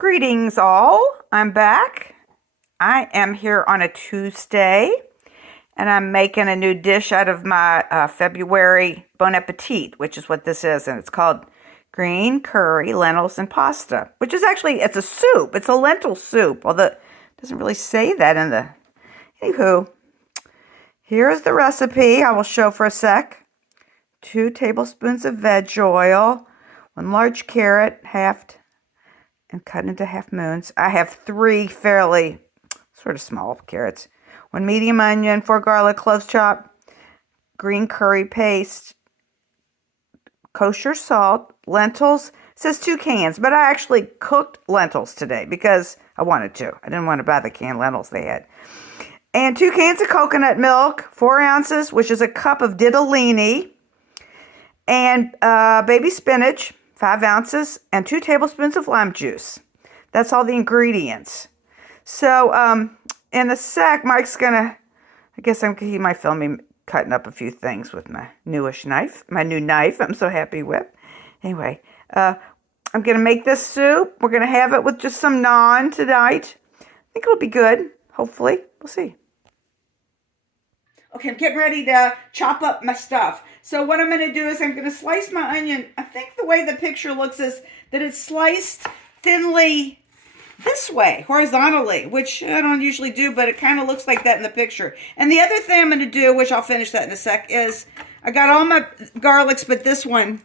Greetings all, I'm back. I am here on a Tuesday and I'm making a new dish out of my February Bon Appetit, which is what this is, and it's called green curry, lentils, and pasta, which is actually, it's a soup. It's a lentil soup, although it doesn't really say that in the, anywho. Here's the recipe I will show for a sec. 2 tablespoons of veg oil, 1 large carrot, halved and cut into half moons. I have 3 fairly sort of small carrots, 1 medium onion, 4 garlic cloves chopped, green curry paste, kosher salt, lentils. It says 2 cans, but I actually cooked lentils today because I wanted to. I didn't want to buy the canned lentils they had. And 2 cans of coconut milk, 4 ounces, which is a cup of ditalini, and baby spinach, 5 ounces, and 2 tablespoons of lime juice. That's all the ingredients. So in a sec, Mike's gonna, he might film me cutting up a few things with my newish knife, my new knife I'm so happy with. Anyway, I'm gonna make this soup. We're gonna have it with just some naan tonight. I think it'll be good, hopefully. We'll see. Okay, I'm getting ready to chop up my stuff. So what I'm going to do is I'm going to slice my onion. I think the way the picture looks is that it's sliced thinly this way, horizontally, which I don't usually do, but it kind of looks like that in the picture. And the other thing I'm going to do, which I'll finish that in a sec, is I got all my garlics, but this one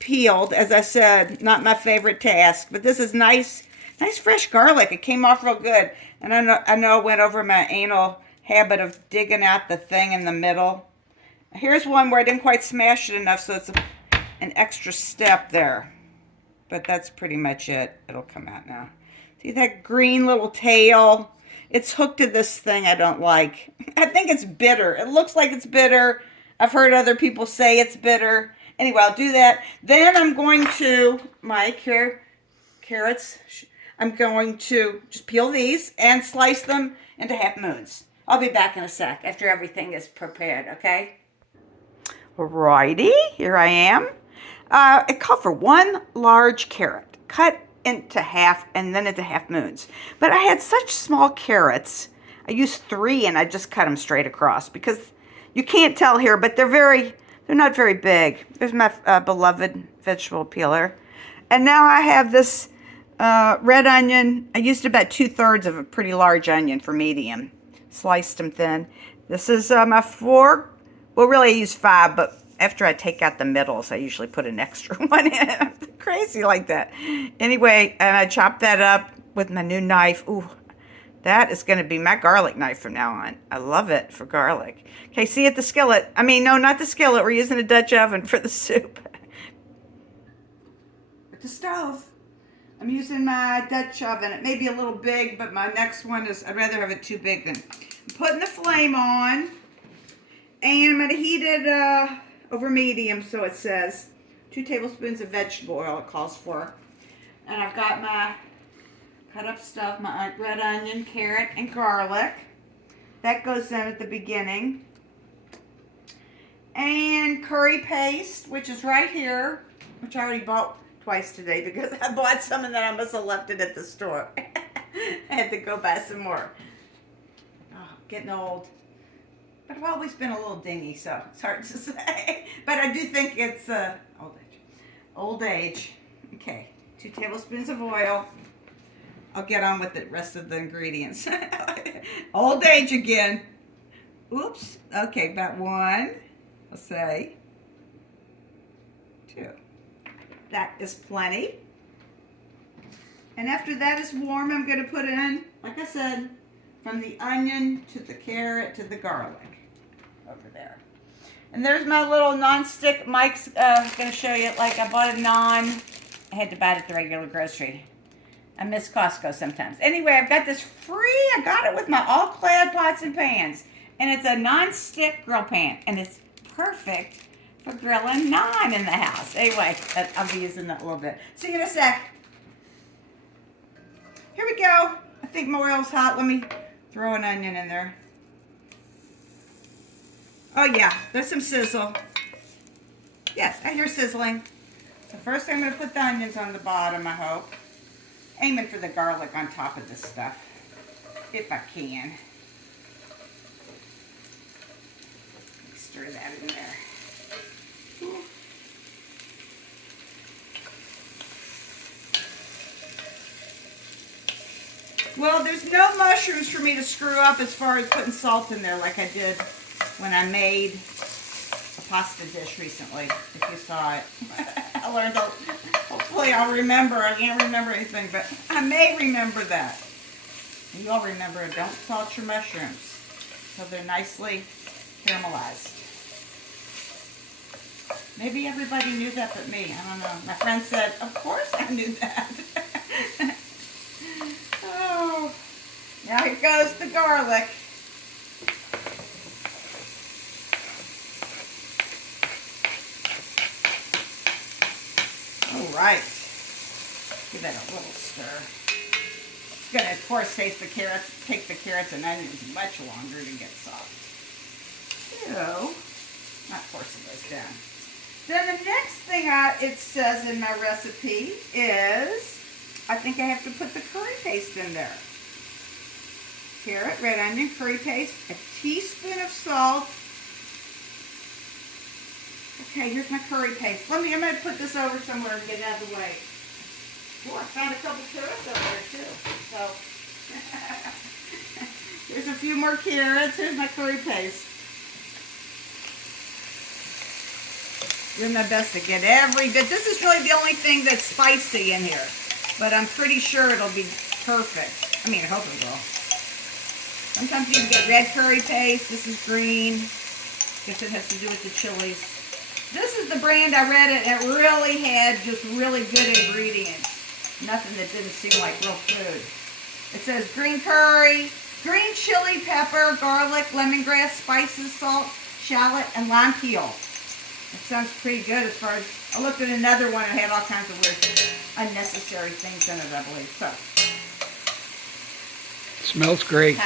peeled, as I said, not my favorite task. But this is nice fresh garlic. It came off real good. And I know I went over my anal habit of digging out the thing in the middle. Here's one where I didn't quite smash it enough, so it's an extra step there. But that's pretty much it. It'll come out now. See that green little tail? It's hooked to this thing I don't like. I think it's bitter. It looks like it's bitter. I've heard other people say it's bitter. Anyway, I'll do that. Then I'm going to, Mike, here, carrots. I'm going to just peel these and slice them into half moons. I'll be back in a sec after everything is prepared, okay? Alrighty, here I am. It called for 1 large carrot, cut into half and then into half moons. But I had such small carrots. I used 3 and I just cut them straight across because you can't tell here, but they're not very big. There's my beloved vegetable peeler. And now I have this red onion. I used about 2/3 of a pretty large onion for medium. Sliced them thin. This is my 4. Well, really I use 5, but after I take out the middles, I usually put an extra one in. I'm crazy like that. Anyway, and I chopped that up with my new knife. Ooh, that is going to be my garlic knife from now on. I love it for garlic. Okay, see at the skillet. I mean, no, not the skillet. We're using a Dutch oven for the soup. At the stove. I'm using my Dutch oven. It may be a little big, but my next one is, I'd rather have it too big than. I'm putting the flame on, and I'm going to heat it over medium, so it says. 2 tablespoons of vegetable oil it calls for. And I've got my cut up stuff, my red onion, carrot, and garlic. That goes in at the beginning. And curry paste, which is right here, which I already bought twice today because I bought some and then I must have left it at the store. I had to go buy some more. Oh, getting old. But I've always been a little dingy, so it's hard to say. But I do think it's old age. Old age. Okay, 2 tablespoons of oil. I'll get on with the rest of the ingredients. Old age again. Oops. Okay, about 1. I'll say 2. That is plenty. And after that is warm, I'm going to put in, like I said, from the onion to the carrot to the garlic over there. And there's my little non-stick. Mike's going to show you, like I bought a naan. I had to buy it at the regular grocery. I miss Costco sometimes. Anyway, I've got this free. I got it with my all-clad pots and pans. And it's a non-stick grill pan. And it's perfect for grilling naan in the house. Anyway, I'll be using that a little bit. See you in a sec. Here we go. I think my oil's hot. Let me throw an onion in there. Oh yeah, there's some sizzle. Yes, I hear sizzling. So first I'm going to put the onions on the bottom, I hope. aiming for the garlic on top of this stuff, if I can. Stir that in there. Ooh. Well, there's no mushrooms for me to screw up as far as putting salt in there like I did when I made a pasta dish recently, if you saw it. I learned, hopefully I'll remember. I can't remember anything, but I may remember that. And you'll remember, don't salt your mushrooms until they're nicely caramelized. Maybe everybody knew that but me. I don't know. My friend said, of course I knew that. Oh, now here goes the garlic. All right. Give that a little stir. It's going to, of course, take the carrots and onions much longer to get soft. So, not forcing those down. Then the next thing it says in my recipe is, I think I have to put the curry paste in there. Carrot, red onion, curry paste, a teaspoon of salt. Okay, here's my curry paste. I'm going to put this over somewhere and get it out of the way. Oh, I found a couple carrots over there too. So, here's a few more carrots. Here's my curry paste. Doing my best to get every bit. This is really the only thing that's spicy in here. But I'm pretty sure it'll be perfect. I mean, I hope it will. Sometimes you can get red curry paste. This is green. Guess it has to do with the chilies. This is the brand I read it. It really had just really good ingredients. Nothing that didn't seem like real food. It says green curry, green chili pepper, garlic, lemongrass, spices, salt, shallot, and lime peel. It sounds pretty good as far as, I looked at another one and had all kinds of weird, unnecessary things in it, I believe. So. Smells great.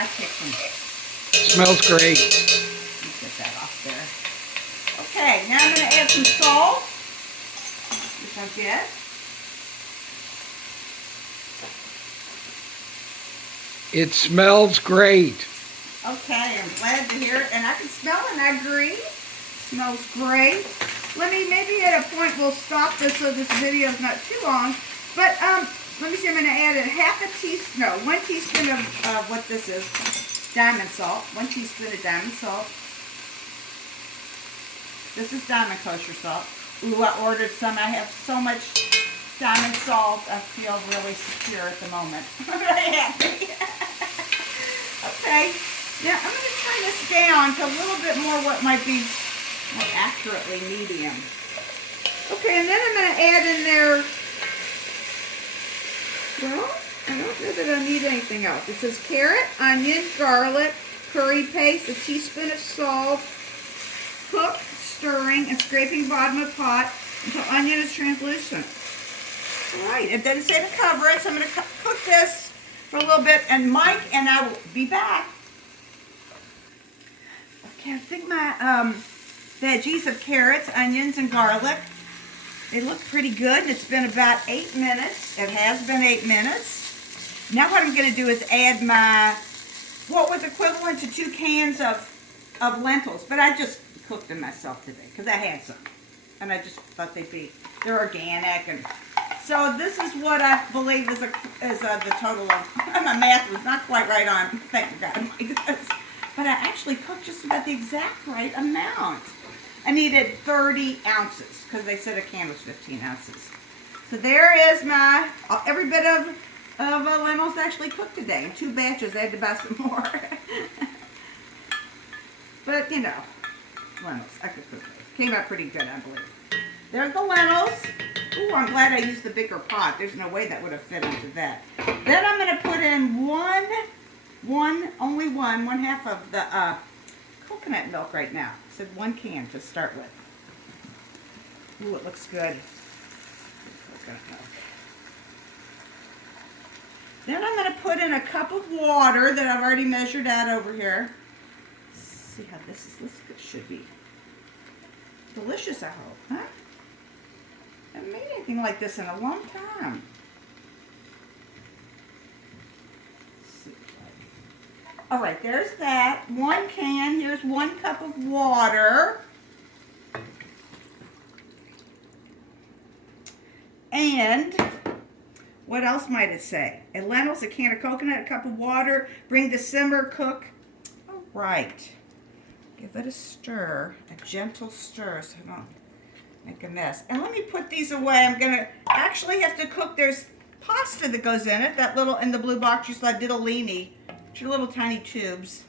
Smells great. Let's get that off there. Okay, now I'm going to add some salt, which I'll get. It smells great. Okay, I'm glad to hear it. And I can smell it, and I agree. Smells great. Maybe at a point we'll stop this so this video is not too long. But let me see, I'm going to add 1 teaspoon of what this is, diamond salt. 1 teaspoon of diamond salt. This is diamond kosher salt. Ooh, I ordered some. I have so much diamond salt. I feel really secure at the moment. I'm very happy. Okay, now I'm going to turn this down to a little bit more what might be more accurately medium. Okay, and then I'm going to add in there, well, I don't know that I need anything else. It says carrot, onion, garlic, curry paste, a teaspoon of salt, cook, stirring, and scraping bottom of pot until onion is translucent. All right, it didn't say to cover it, so I'm going to cook this for a little bit, and Mike and I will be back. Okay, I think my veggies of carrots, onions, and garlic, they look pretty good. It's been about 8 minutes. It has been 8 minutes. Now what I'm going to do is add my, what was equivalent to 2 cans of lentils, but I just cooked them myself today because I had some, and I just thought they're organic, and so this is what I believe is the total of, my math was not quite right on, thank God, but I actually cooked just about the exact right amount. I needed 30 ounces because they said a can was 15 ounces. So there is my, every bit of lentils actually cooked today in 2 batches. I had to buy some more. But, you know, lentils, I could cook those. Came out pretty good, I believe. There's the lentils. Ooh, I'm glad I used the bigger pot. There's no way that would have fit into that. Then I'm going to put in only one half of the coconut milk right now. I said 1 can to start with. Ooh, it looks good. Coconut milk. Then I'm going to put in a cup of water that I've already measured out over here. Let's see how this should be delicious, I hope, huh? I haven't made anything like this in a long time. All right, there's that. 1 can. Here's 1 cup of water. And what else might it say? A lentils, a can of coconut, a cup of water. Bring to simmer, cook. All right. Give it a stir, a gentle stir so I don't make a mess. And let me put these away. I'm going to actually have to cook. There's pasta that goes in it. That little, in the blue box you saw, ditalini. Two little tiny tubes.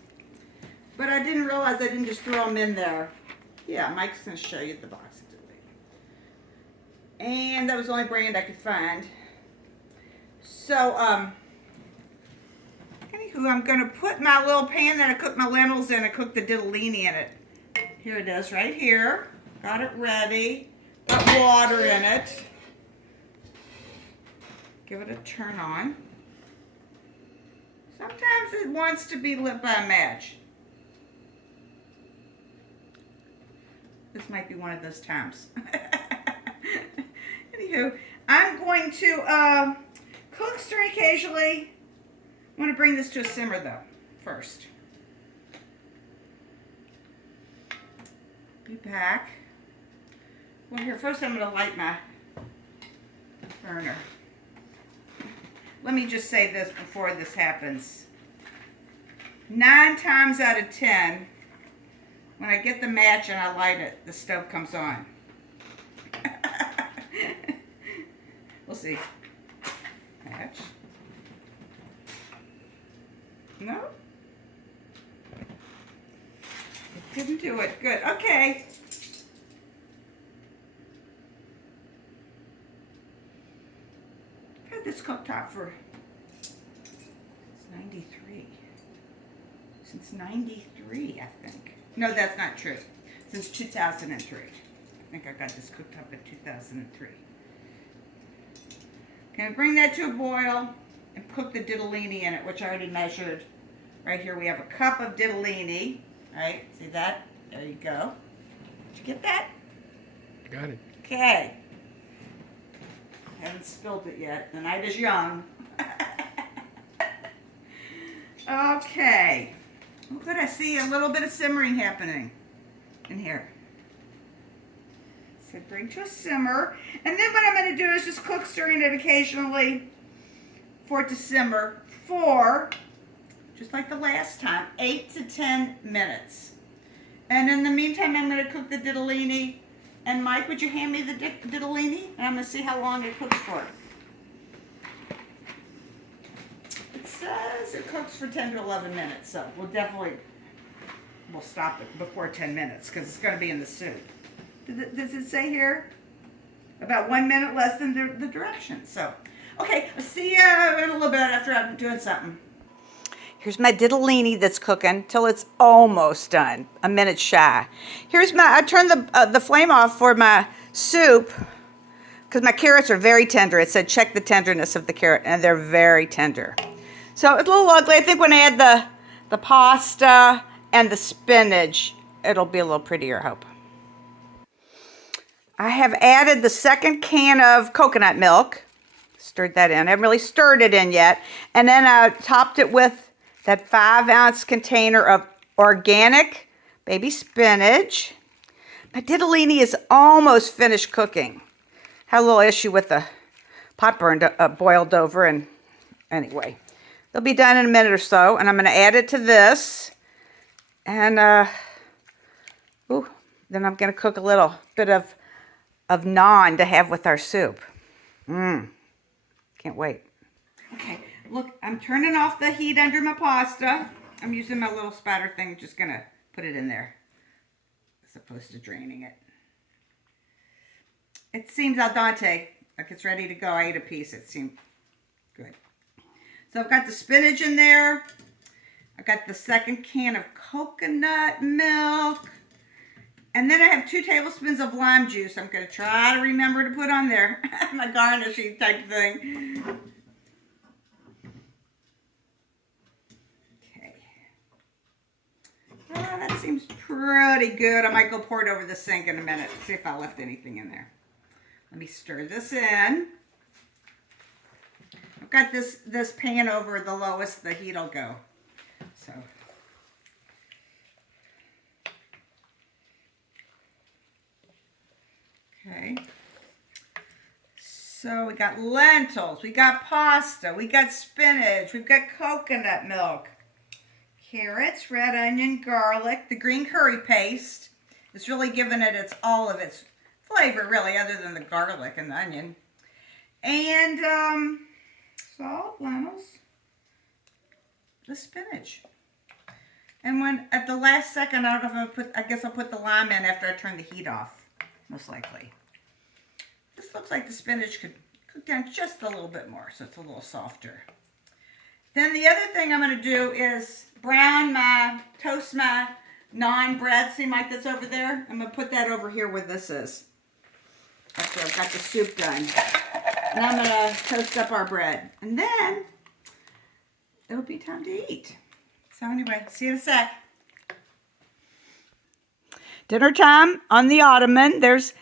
But I didn't realize I didn't just throw them in there. Yeah, Mike's going to show you the box. And that was the only brand I could find. So, anywho, I'm going to put my little pan that I cooked my lentils in and cook the ditalini in it. Here it is right here. Got it ready. Got water in it. Give it a turn on. Sometimes it wants to be lit by a match. This might be one of those times. Anywho, I'm going to cook, stir occasionally. I'm going to bring this to a simmer though, first. Be back. Well, here, first I'm going to light my burner. Let me just say this before this happens. 9 times out of 10, when I get the match and I light it, the stove comes on. We'll see. Match. No? It didn't do it. Good. Okay. I've had this cooktop for since 93. Since 93, I think. No, that's not true. Since 2003. I think I got this cooktop in 2003. Okay, bring that to a boil and cook the ditalini in it, which I already measured. Right here we have a cup of ditalini. Right, see that? There you go. Did you get that? Got it. Okay. Haven't spilled it yet. The night is young. Okay. Oh, good, I see a little bit of simmering happening in here. So bring to a simmer. And then what I'm going to do is just cook, stirring it occasionally for it to simmer for, just like the last time, 8 to 10 minutes. And in the meantime, I'm going to cook the ditalini. And Mike, would you hand me the ditalini? And I'm going to see how long it cooks for. It says it cooks for 10 to 11 minutes, so we'll stop it before 10 minutes because it's going to be in the soup. Does it say here? About 1 minute less than the directions. So, okay, I'll see you in a little bit after I'm doing something. Here's my ditalini that's cooking till it's almost done, a minute shy. I turned the flame off for my soup because my carrots are very tender. It said check the tenderness of the carrot, and they're very tender. So it's a little ugly. I think when I add the pasta and the spinach, it'll be a little prettier, I hope. I have added the 2nd can of coconut milk. Stirred that in. I haven't really stirred it in yet. And then I topped it with that 5-ounce container of organic baby spinach. My ditalini is almost finished cooking. Had a little issue with the pot boiled over, and anyway. They'll be done in a minute or so, and I'm going to add it to this. And, then I'm going to cook a little bit of naan to have with our soup. Can't wait. Okay, look, I'm turning off the heat under my pasta. I'm using my little spatter thing, just going to put it in there as opposed to draining it. It seems al dente, like it's ready to go. I ate a piece, it seemed good. So I've got the spinach in there. I've got the 2nd can of coconut milk. And then I have 2 tablespoons of lime juice. I'm going to try to remember to put on there. My garnishing type thing. Okay. That seems pretty good. I might go pour it over the sink in a minute. See if I left anything in there. Let me stir this in. I've got this pan over the lowest the heat will go. So. Okay. So we got lentils, we got pasta, we got spinach, we've got coconut milk, carrots, red onion, garlic, the green curry paste. It's really giving it all of its flavor, really, other than the garlic and the onion. And salt, lentils, the spinach. And when at the last second, I don't know if I guess I'll put the lime in after I turn the heat off, most likely. This looks like the spinach could cook down just a little bit more, so it's a little softer. Then the other thing I'm going to do is toast my naan bread. See, Mike, that's over there? I'm going to put that over here where this is, after I've got the soup done. And I'm going to toast up our bread. And then it'll be time to eat. So anyway, see you in a sec. Dinner time on the ottoman. There's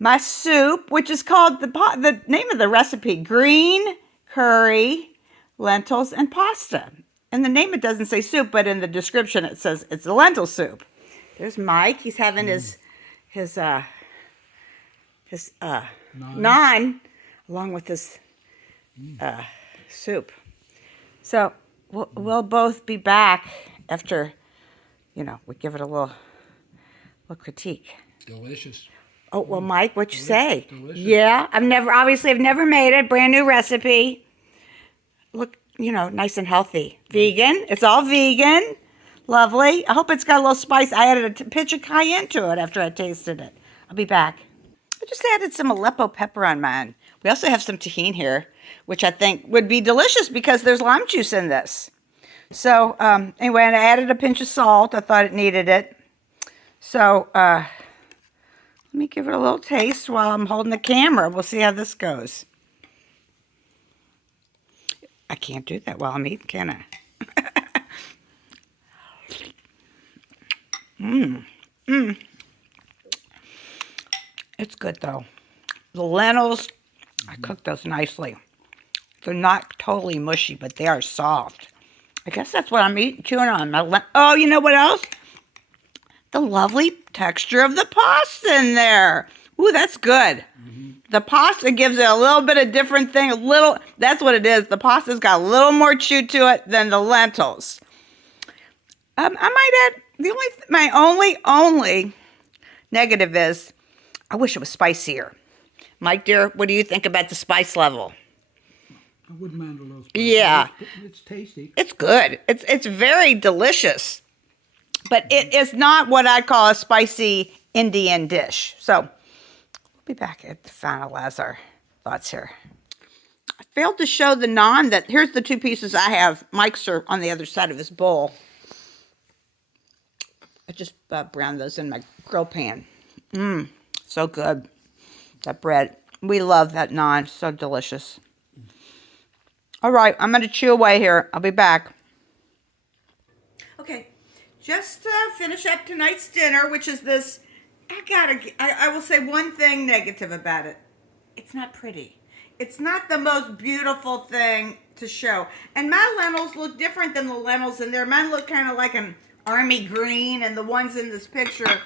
my soup, which is called the name of the recipe, green curry, lentils, and pasta. In the name it doesn't say soup, but in the description it says it's a lentil soup. There's Mike. He's having his naan along with his soup. So we'll both be back after, we give it a little critique. Delicious. Oh, well, Mike, what'd you say? Delicious. Yeah, I've never made it. Brand new recipe. Look, nice and healthy. Vegan. It's all vegan. Lovely. I hope it's got a little spice. I added a pinch of cayenne to it after I tasted it. I'll be back. I just added some Aleppo pepper on mine. We also have some tahini here, which I think would be delicious because there's lime juice in this. So, anyway, and I added a pinch of salt. I thought it needed it. So, let me give it a little taste while I'm holding the camera. We'll see how this goes. I can't do that while I'm eating, can I? It's good, though. The lentils, I cooked those nicely. They're not totally mushy, but they are soft. I guess that's what I'm chewing on. Oh, you know what else? The lovely texture of the pasta in there. Ooh, that's good. The pasta gives it a little bit of different thing. That's what it is. The pasta's got a little more chew to it than the lentils. I might add, my only negative is, I wish it was spicier. Mike, dear, what do you think about the spice level? I wouldn't mind a little spice. Yeah. It's tasty. It's good. It's very delicious. But it is not what I'd call a spicy Indian dish. So, we'll be back at the finalize our thoughts here. I failed to show the naan. Here's the two pieces I have. Mike's are on the other side of his bowl. I just browned those in my grill pan. So good. That bread. We love that naan. So delicious. All right, I'm going to chew away here. I'll be back. Okay. Just to finish up tonight's dinner, which is this, I will say one thing negative about it. It's not pretty. It's not the most beautiful thing to show. And my lentils look different than the lentils in there. Mine look kind of like an army green, and the ones in this picture,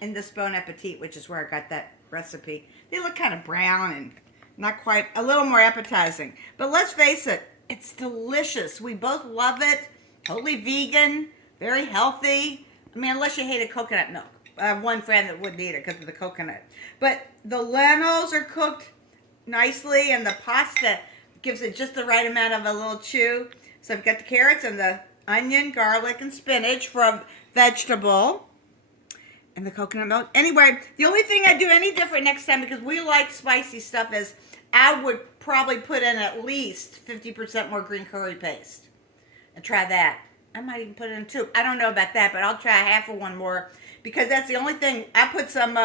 in this Bon Appetit, which is where I got that recipe, they look kind of brown and not quite, a little more appetizing. But let's face it, it's delicious. We both love it. Totally vegan. Very healthy. I mean, unless you hated coconut milk. I have one friend that wouldn't eat it because of the coconut. But the lentils are cooked nicely, and the pasta gives it just the right amount of a little chew. So I've got the carrots and the onion, garlic, and spinach for a vegetable. And the coconut milk. Anyway, the only thing I do any different next time, because we like spicy stuff, is I would probably put in at least 50% more green curry paste. And try that. I might even put it in two. I don't know about that, but I'll try half of one more, because that's the only thing. I put some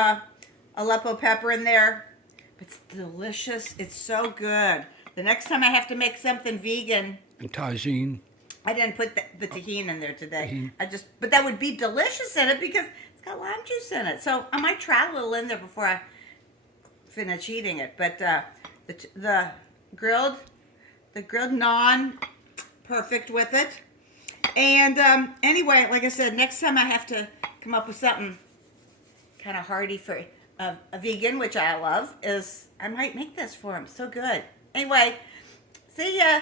Aleppo pepper in there. It's delicious. It's so good. The next time I have to make something vegan. And tagine. I didn't put the tahini in there today. But that would be delicious in it because it's got lime juice in it. So I might try a little in there before I finish eating it. But the grilled naan, perfect with it. And anyway, like I said, next time I have to come up with something kind of hearty for a vegan, which I love, is I might make this for him. So good. Anyway, see ya.